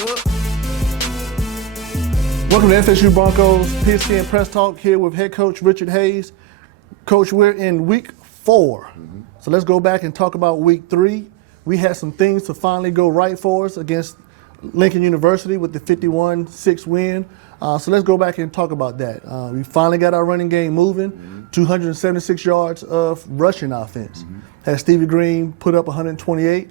Welcome to FSU Broncos Pigskin Press Talk here with head coach Richard Hayes. Coach, we're in week 4. So let's go back and talk about week 3. We had some things to finally go right for us against Lincoln University with the 51-6 win. So let's go back and talk about that. We finally got our running game moving, 276 yards of rushing offense. Had Stevie Green put up 128.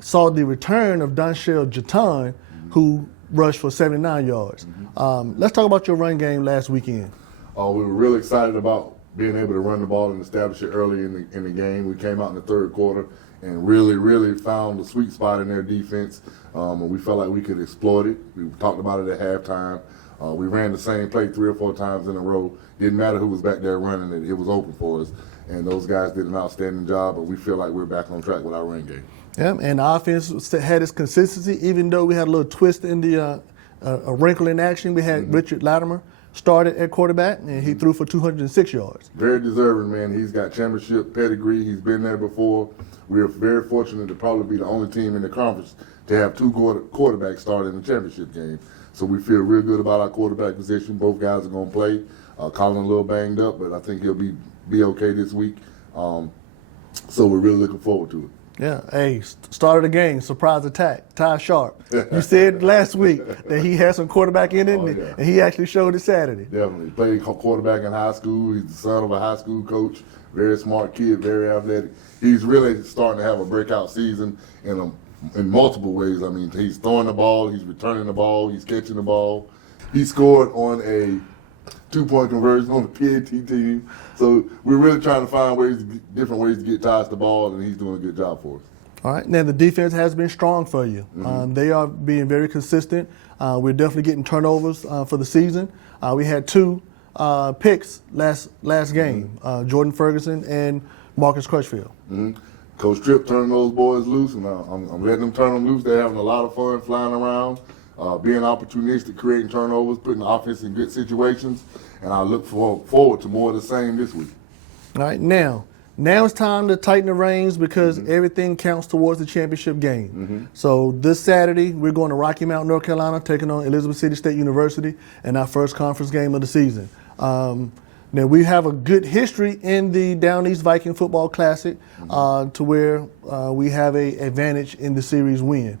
Saw the return of Donshell Jaton, who rushed for 79 yards. Let's talk about your run game last weekend. We were really excited about being able to run the ball and establish it early in the game. We came out in the third quarter and really found the sweet spot in their defense. And we felt like we could exploit it. We talked about it at halftime. We ran the same play 3 or 4 times in a row. Didn't matter who was back there running it, it was open for us. And those guys did an outstanding job, but we feel like we're back on track with our run game. Yeah, and the offense had its consistency, even though we had a little twist in the a wrinkle in action. We had Richard Latimer started at quarterback, and he threw for 206 yards. Very deserving, man. He's got championship pedigree. He's been there before. We're very fortunate to probably be the only team in the conference to have 2 quarterbacks start in the championship game. So we feel real good about our quarterback position. Both guys are going to play. Colin a little banged up, but I think he'll be okay this week. So we're really looking forward to it. Yeah, hey, started the game, surprise attack, Ty Sharp. You said last week that he had some quarterback in it, and he actually showed it Saturday. Definitely. Played quarterback in high school. He's the son of a high school coach. Very smart kid, very athletic. He's really starting to have a breakout season in multiple ways. I mean, he's throwing the ball, he's returning the ball, he's catching the ball. He scored on a 2-point conversion on the PAT team. So we're really trying to find different ways to get Ty the ball, and he's doing a good job for us. All right. Now, the defense has been strong for you. They are being very consistent. We're definitely getting turnovers for the season. We had 2 picks last game, Jordan Ferguson and Marcus Crutchfield. Coach Tripp turning those boys loose, and I'm letting them turn them loose. They're having a lot of fun flying around, being opportunistic, creating turnovers, putting the offense in good situations, and I look forward to more of the same this week. All right, now it's time to tighten the reins because everything counts towards the championship game. So this Saturday, we're going to Rocky Mount, North Carolina, taking on Elizabeth City State University in our first conference game of the season. Now, we have a good history in the Down East Viking Football Classic to where we have an advantage in the series win,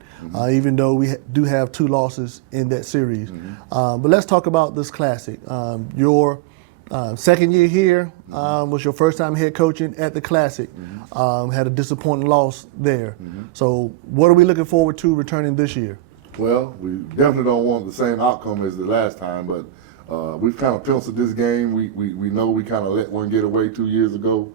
even though we do have 2 losses in that series. But let's talk about this Classic. Your second year here was your first time head coaching at the Classic. Had a disappointing loss there. So what are we looking forward to returning this year? Well, we definitely don't want the same outcome as the last time, but we've kind of penciled this game. We know we kind of let one get away 2 years ago.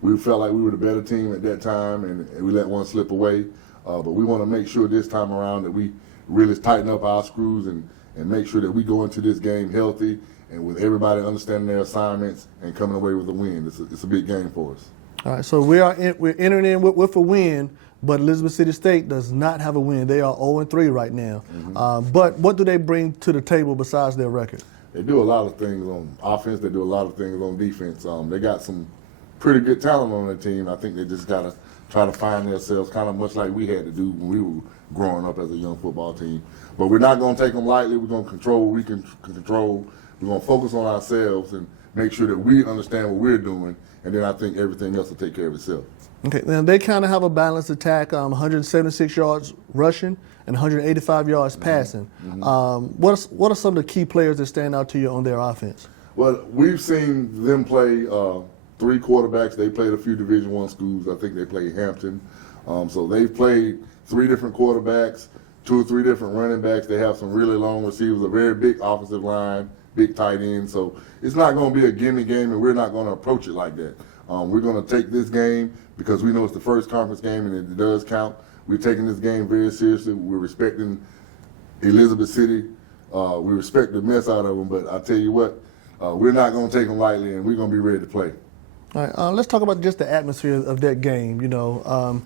We felt like we were the better team at that time, and we let one slip away. But we want to make sure this time around that we really tighten up our screws and make sure that we go into this game healthy and with everybody understanding their assignments and coming away with a win. It's a big game for us. All right, so we're entering in with a win, but Elizabeth City State does not have a win. They are 0-3 right now. But what do they bring to the table besides their record? They do a lot of things on offense. They do a lot of things on defense. They got some pretty good talent on their team. I think they just got to try to find themselves, kind of much like we had to do when we were growing up as a young football team. But we're not going to take them lightly. We're going to control what we can control. We're going to focus on ourselves and make sure that we understand what we're doing, and then I think everything else will take care of itself. Okay, now they kind of have a balanced attack, 176 yards rushing and 185 yards passing. What are some of the key players that stand out to you on their offense? Well, we've seen them play 3 quarterbacks. They played a few Division I schools. I think they played Hampton. So they've played 3 different quarterbacks, 2 or 3 different running backs. They have some really long receivers, a very big offensive line, big tight end. So it's not going to be a gimme game, and we're not going to approach it like that. We're going to take this game because we know it's the first conference game and it does count. We're taking this game very seriously. We're respecting Elizabeth City. We respect the mess out of them, but I tell you what, we're not going to take them lightly, and we're going to be ready to play. All right, let's talk about just the atmosphere of that game. You know,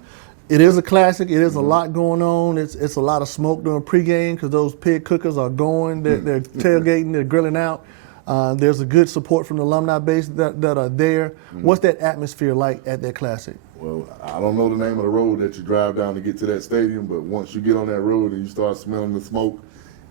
it is a classic. It is a lot going on. It's a lot of smoke during pregame because those pig cookers are going. They're tailgating. They're grilling out. There's a good support from the alumni base that are there. What's that atmosphere like at that classic? Well, I don't know the name of the road that you drive down to get to that stadium, but once you get on that road and you start smelling the smoke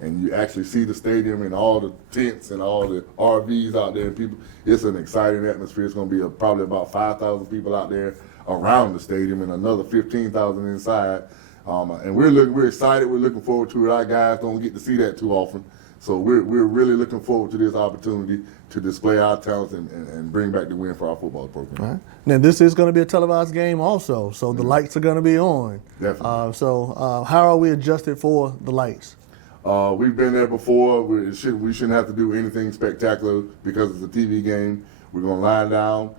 and you actually see the stadium and all the tents and all the RVs out there, and people, it's an exciting atmosphere. It's going to be probably about 5,000 people out there around the stadium and another 15,000 inside. And we're excited. We're looking forward to it. Our guys don't get to see that too often. So we're really looking forward to this opportunity to display our talents and bring back the win for our football program. All right. Now, this is going to be a televised game also, so the lights are going to be on. Definitely. So how are we adjusted for the lights? We've been there before. We shouldn't have to do anything spectacular because it's a TV game. We're going to lie down,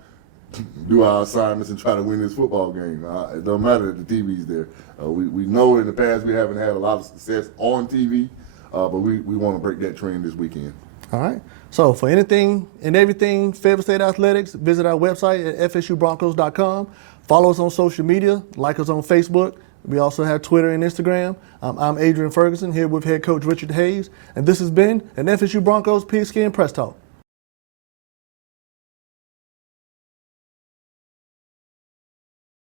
do our assignments, and try to win this football game. It don't matter that the TV's there. We know in the past we haven't had a lot of success on TV, but we want to break that trend this weekend. All right. So for anything and everything Fayetteville State Athletics, visit our website at fsubroncos.com. Follow us on social media. Like us on Facebook. We also have Twitter and Instagram. I'm Adrian Ferguson here with head coach Richard Hayes, and this has been an FSU Broncos Pigskin Press Talk.